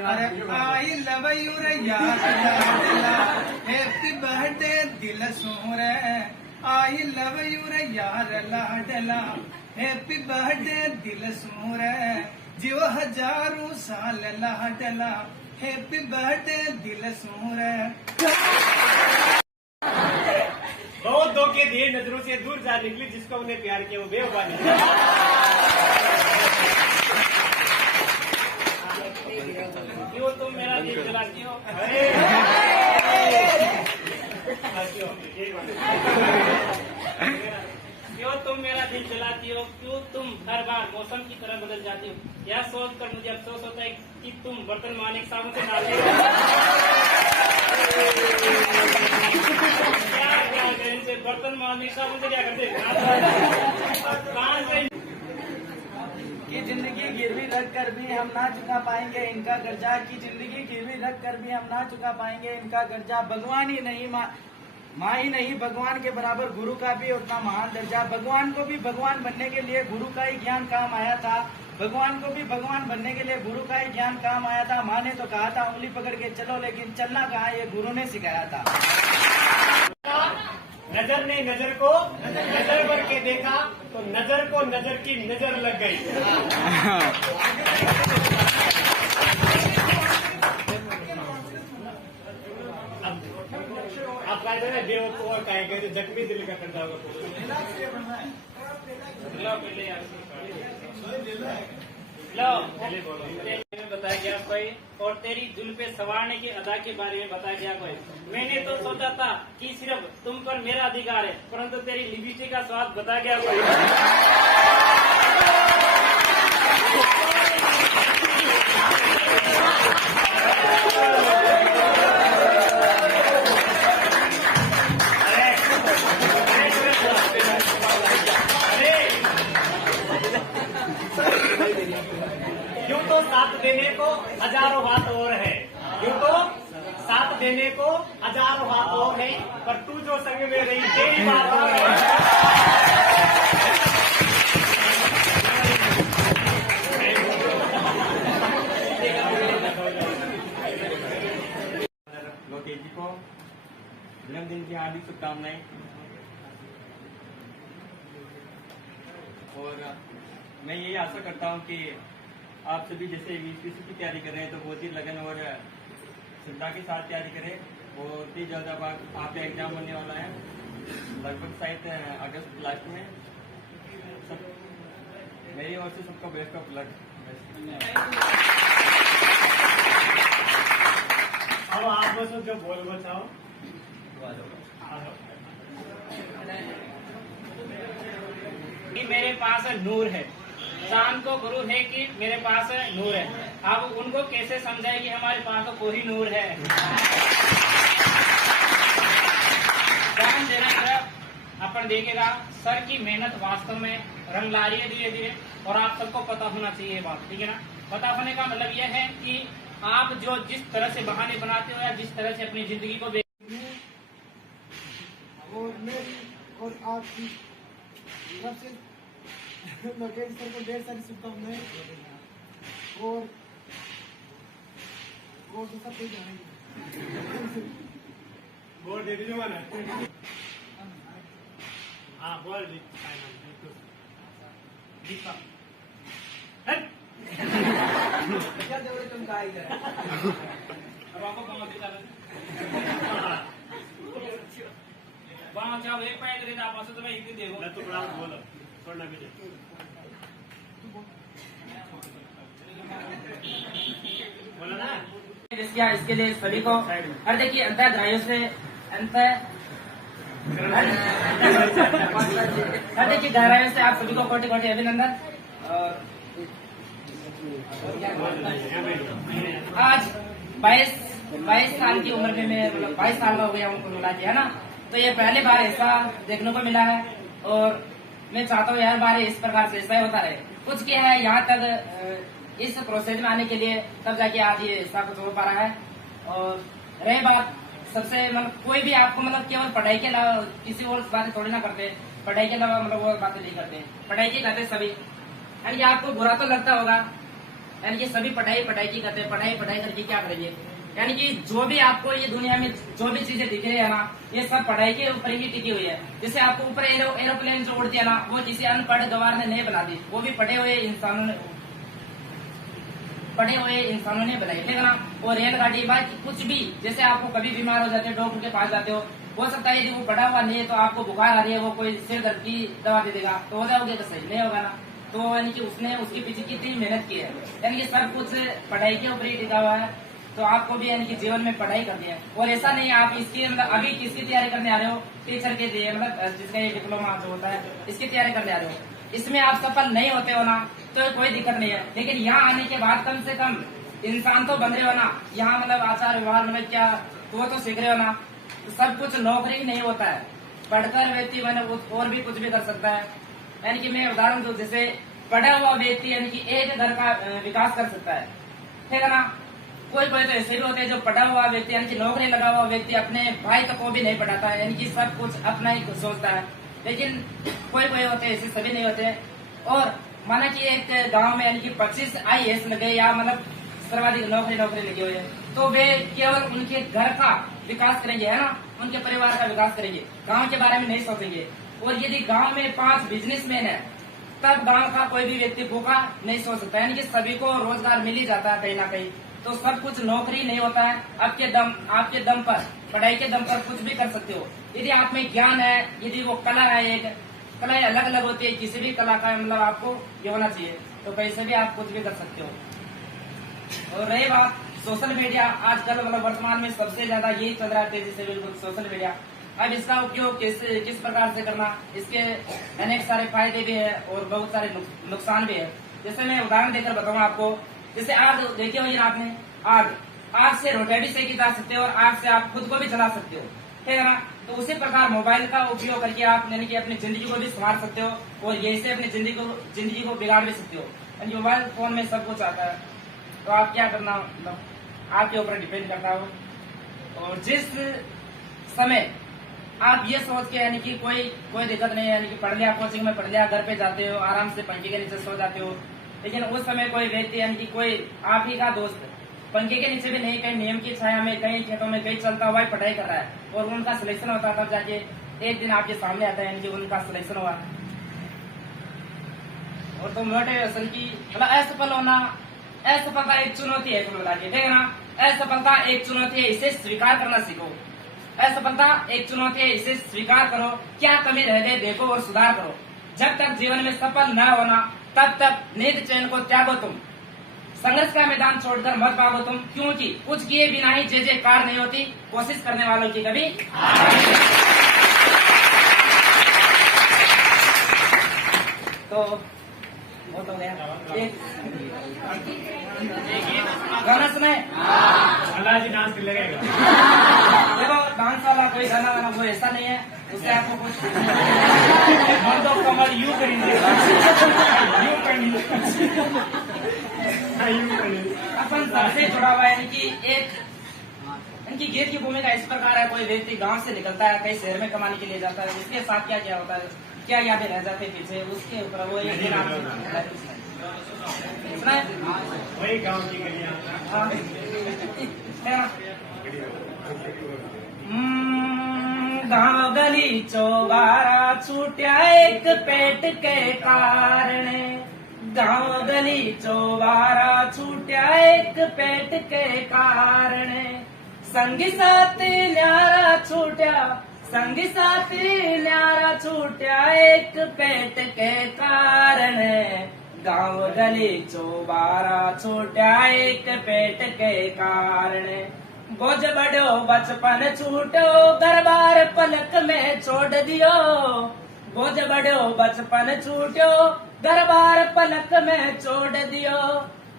I love you रे यार happy birthday दिल सोरे आई लव यू रे यार लाडला हैप्पी बर्थडे दिल सोरे जीव हजारों साल लाडला हैप्पी बर्थडे दिल सोरे। बहुत धोखे दिए, नजरों से दूर जा निकली, जिसको उन्हें प्यार किया वो बेवफा निकला। क्यों तुम मेरा दिल जलाती हो? क्यों तुम मेरा दिल जलाती हो? क्यों तुम हर बार मौसम की तरह बदल जाती हो? यह सोच कर मुझे अफसोस होता है कि तुम बर्तन मारने के साबुन से डालते हो। बर्तन मारने के साबुन से क्या करते हैं? की जिंदगी गिरवी रख कर भी हम ना चुका पाएंगे इनका कर्जा, की जिंदगी गिरवी रख कर भी हम ना चुका पाएंगे इनका कर्जा। भगवान ही नहीं माँ ही नहीं, भगवान के बराबर गुरु का भी उतना महान दर्जा। भगवान को भी भगवान बनने के लिए गुरु का ही ज्ञान काम आया था, भगवान को भी भगवान बनने के लिए गुरु का ही ज्ञान काम आया था। माँ ने तो कहा था उंगली पकड़ के चलो, लेकिन चलना कहाँ, ये गुरु ने सिखाया था। नजर ने नजर को नजर भर के देखा तो नजर को नजर की नजर लग गई। अब कहते हैं देव को और कहेंगे जख्मी दिल का करता होगा। बताया गया कोई, और तेरी जुल्फे संवारने की अदा के बारे में बताया गया कोई। मैंने तो सोचा था कि सिर्फ तुम पर मेरा अधिकार है, परंतु तेरी लिपस्टिक का स्वाद बताया गया कोई। यूं तो साथ देने को हजारों बात और है, यूं तो साथ देने को हजारों बात और है, पर तू जो संग में रही तेरी बात और है। लोकेश जी को जन्मदिन की हार्दिक शुभकामनाएं। और मैं यही आशा करता हूं कि आप सभी जैसे यूपीएससी की तैयारी कर रहे हैं तो बहुत ही लगन और श्रद्धा के साथ तैयारी करें। बहुत ही ज्यादा आपका एग्जाम बनने वाला है, लगभग शायद अगस्त लास्ट में। मेरी ओर से सबका बेस्ट ऑफ लक। अब आप बस जो बोल बचाओ। मेरे पास नूर है, चांद को गुरु है कि मेरे पास नूर है। अब उनको कैसे समझाए कि हमारे पास तो कोई नूर है। ध्यान देना तरफ अपन देखेगा, सर की मेहनत वास्तव में रंग ला रही है धीरे धीरे, और आप सबको पता होना चाहिए ये बात, ठीक है ना। पता होने का मतलब यह है कि आप जो जिस तरह से बहाने बनाते हो या जिस तरह से अपनी जिंदगी को और मेरी और आपकी तरफ से लोकेश सर को ढेर सारी शुभकामनाएं, और तो सब कुछ जानेंगे। बोल दे दीजिए मैंने। हाँ बोल दी। क्या जरूरत तुम कहा इधर? अब आपको कम दिखा वहाँ जाओ, एक पैर देता आप तो मैं इतनी देखो। मैं तो बड़ा बोलो छोड़ना भी बोला ना। इसके लिए सभी को, और देखिए अंतर्ग्राहियों से देखिए गहराइयों से आप सभी को कोटि कोटि अभिनंदन। आज 22 साल की उम्र में मैं, मतलब 22 साल का हो गया उनको मिला दिया ना, तो ये पहली बार ऐसा देखने को मिला है। और मैं चाहता हूँ हर बार इस प्रकार से ऐसा ही होता रहे। कुछ क्या है, यहाँ तक इस प्रोसेस में आने के लिए तब जाके आज ये ऐसा कुछ हो पा रहा है। और रही बात सबसे, मतलब कोई भी आपको मतलब केवल पढ़ाई के अलावा किसी और बातें थोड़ी ना करते, पढ़ाई के अलावा मतलब वो बातें नहीं करते, पढ़ाई की करते सभी। यानी आपको बुरा तो लगता होगा, यानी कि सभी पढ़ाई पढ़ाई की करते हैं, पढ़ाई पढ़ाई करके क्या करेंगे। यानी कि जो भी आपको ये दुनिया में जो भी चीजें दिख रही है ना, ये सब पढ़ाई के ऊपर ही टिकी हुई है। जैसे आपको ऊपर एरोप्लेन जो उड़ती है ना, वो किसी अनपढ़ गवार ने नहीं बना दी, वो भी पढ़े हुए इंसानों ने बनाई, ठीक है ना। और रेलगाड़ी बाकी कुछ भी, जैसे आपको कभी बीमार हो जाते हो, डॉक्टर के पास जाते हो सकता है यदि वो पढ़ा हुआ नहीं है तो आपको बुखार आ रही है, वो कोई सिर दर्द की दवा दे देगा तो हो जाओगे, तो सही नहीं होगा ना। तो यानी कि उसने उसके पीछे कितनी मेहनत की है, यानी कि सब कुछ पढ़ाई के ऊपर ही टिका हुआ है। तो आपको भी यानी कि जीवन में पढ़ाई करनी है। और ऐसा नहीं आप इसकी मतलब अभी किसकी तैयारी करने आ रहे हो, टीचर के लिए, मतलब जिसका ये डिप्लोमा जो होता है इसकी तैयारी करने आ रहे हो, इसमें आप सफल नहीं होते हो ना तो कोई दिक्कत नहीं है। लेकिन यहाँ आने के बाद कम से कम इंसान तो बन रहे हो ना, यहाँ मतलब आचार व्यवहार मतलब क्या तो सीख रहे हो ना। तो सब कुछ नौकरी ही नहीं होता है, पढ़कर व्यक्ति मतलब और भी कुछ भी कर सकता है। यानी कि मैं उदाहरण दूं, जैसे पढ़ा हुआ व्यक्ति यानी कि एक घर का विकास कर सकता है, ठीक है ना। कोई तो ऐसे भी होते हैं जो पढ़ा हुआ व्यक्ति यानी कि नौकरी लगा हुआ व्यक्ति अपने भाई तक को भी नहीं पढ़ाता है, यानी कि सब कुछ अपना ही सोचता है। लेकिन कोई होते हैं, ऐसे सभी नहीं होते। और माना कि एक गांव में यानी कि 25 IAS लगे या मतलब सर्वाधिक नौकरी लगी हुई है, तो वे केवल उनके घर का विकास करेंगे, है ना, उनके परिवार का विकास करेंगे, गांव के बारे में नहीं सोचेंगे। और यदि गांव में 5 बिजनेसमैन है तब गांव का कोई भी व्यक्ति भूखा नहीं सो सकता, यानी कि सभी को रोजगार मिल ही जाता है कहीं ना कहीं। तो सब कुछ नौकरी नहीं होता है, आपके दम पर, पढ़ाई के दम पर कुछ भी कर सकते हो। यदि आप में ज्ञान है, यदि वो कला है, एक कलाएं अलग अलग होती है, किसी भी कला का मतलब आपको ये होना चाहिए, तो कहीं से भी आप कुछ भी कर सकते हो। और रही बात सोशल मीडिया, आजकल मतलब वर्तमान में सबसे ज्यादा यही चल रहा है तेजी से, बिल्कुल सोशल मीडिया। अब इसका उपयोग किस प्रकार से करना, इसके अनेक सारे फायदे भी है और बहुत सारे नुकसान भी है। जैसे मैं उदाहरण देकर बताऊंगा आपको, जैसे आग देखी होगी ना आपने, आग से रोटी भी सेकी जा सकते हो और आग से आप खुद को भी जला सकते हो, ठीक है ना। तो उसी प्रकार मोबाइल का उपयोग करके आप यानी कि अपनी जिंदगी को भी संवार सकते हो और यही से अपनी जिंदगी को बिगाड़ भी सकते हो। यानी मोबाइल फोन में सब कुछ आता है, तो आप क्या करना मतलब आपके ऊपर डिपेंड करता हो। और जिस समय आप ये सोच के यानी कि कोई दिक्कत नहीं है, यानी कि पढ़ लिया, कोचिंग में पढ़ लिया, घर पे जाते हो आराम से पंखे के नीचे सो जाते हो, लेकिन उस समय कोई व्यक्ति यानी कि कोई आप ही का दोस्त पंखे के नीचे भी नहीं, कहीं नियम की छाया में, कहीं खेतों में, कहीं चलता हुआ पढ़ाई कर रहा है और उनका सिलेक्शन होता है, तब जाके एक दिन आपके सामने आता है यानी कि उनका सिलेक्शन हुआ। और तो मोटिवेशन की मतलब असफलता एक चुनौती है, ठीक है ना। असफलता एक चुनौती है, इसे स्वीकार करना सीखो। असफलता एक चुनौती है, इसे स्वीकार करो, क्या कमी रह गई देखो और सुधार करो। जब तक जीवन में सफल न होना तब तक नींद चैन को त्यागो तुम, संघर्ष का मैदान छोड़कर मत भागो तुम, क्योंकि कुछ किए बिना ही जय-जयकार नहीं होती, कोशिश करने वालों की कभी। तो वो तो गया गाना सुने, अल्लाह जी डांस कर लगेगा। देखो डांस वाला कोई गाना वो ऐसा नहीं है, उससे आपको कुछ मर्दों कमर यूं करेंगे, यूं करेंगे, अपन सबसे जुड़ा हुआ है। कि इनकी गीत की भूमिका इस प्रकार है, कोई व्यक्ति गांव से निकलता है, कई शहर में कमाने के लिए जाता है, इसके साथ क्या क्या होता है, क्या यादें रह जाते हैं पीछे, उसके ऊपर वो एक दिन सुना है वही गाँव की गलियां। गाँव गली चौबारा छूटिया एक पेट के कारण, गाँव गली चौबारा छूटिया एक पेट के कारण, संगी साथी न्यारा छूटिया, संगी साथी न्यारा छूटिया एक पेट के कारण, गाँव गली चौबारा छूटिया एक पेट के कारण, बोझ बढ़ो बचपन छूटो घर बार पलक में छोड़ दियो, बोझ बढ़ो बचपन छूटो घर बार पलक में छोड़ दियो,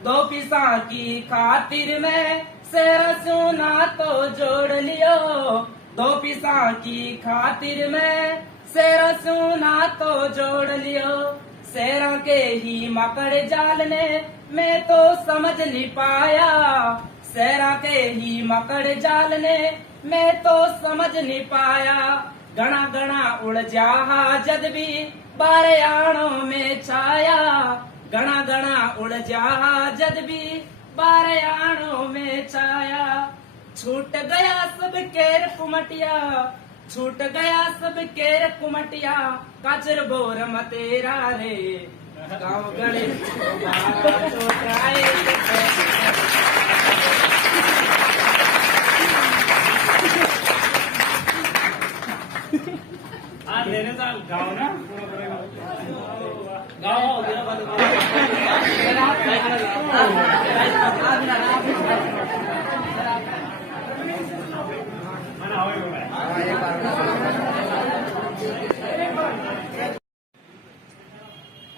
दो पिसा की खातिर में शेर सोना तो जोड़ लियो, दो पिसा की खातिर में शेर सोना तो जोड़ लियो, शेरों के ही मकड़ जाल ने मैं तो समझ नहीं पाया, शेरों के ही मकड़ जाल ने मैं तो समझ नहीं पाया, घना घना उड़ जहाज भी बारयाणों में छाया, गणा गणा उड़ जा जद भी बारयाणों में छाया, छूट गया सब केर कुमटिया, छूट गया सब केर कुमटिया, काचर बोर मतेरा रे गाँव गणे आज देने साल गाँव ना गाँव हो गया मना हो गया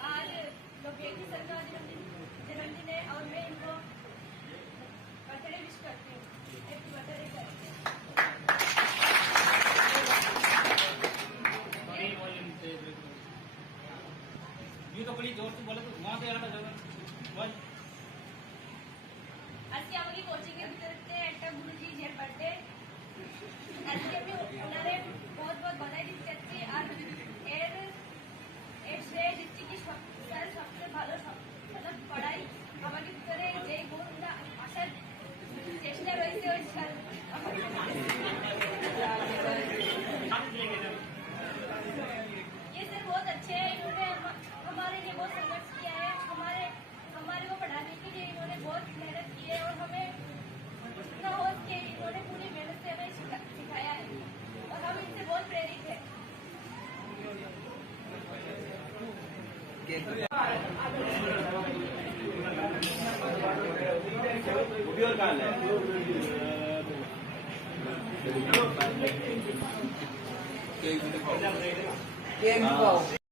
आज लोकेश सर का जन्मदिन है और मैं इनको बर्थडे विश करती हूँ। Happy birthday sir. ये तो बड़ी जोर से बोला तो वहां से आना जरूर बोल আজকে আমাকে কোচিং এর ভিতরে একটা গুরুজি যে বার্থডে আজকে আমি ওনারে বহুত বহুত বধাই দিতে চাচ্ছি আর এর শ্রেয় দিচ্ছি কি স্যার সবচেয়ে ভালো मतलब পড়াই আমাকে ভিতরে যে গুণটা আসার চেষ্টা রয়েছে ওই স্যার ये सर बहुत अच्छे हैं, इन्होंने हमारे लिए बहुत संघर्ष किया है, हमारे को पढ़ाने के लिए इन्होंने बहुत मेहनत की है और हमें जितना हो सके इन्होंने पूरी मेहनत से हमें सिखाया है और हम इनसे बहुत प्रेरित हैं। केक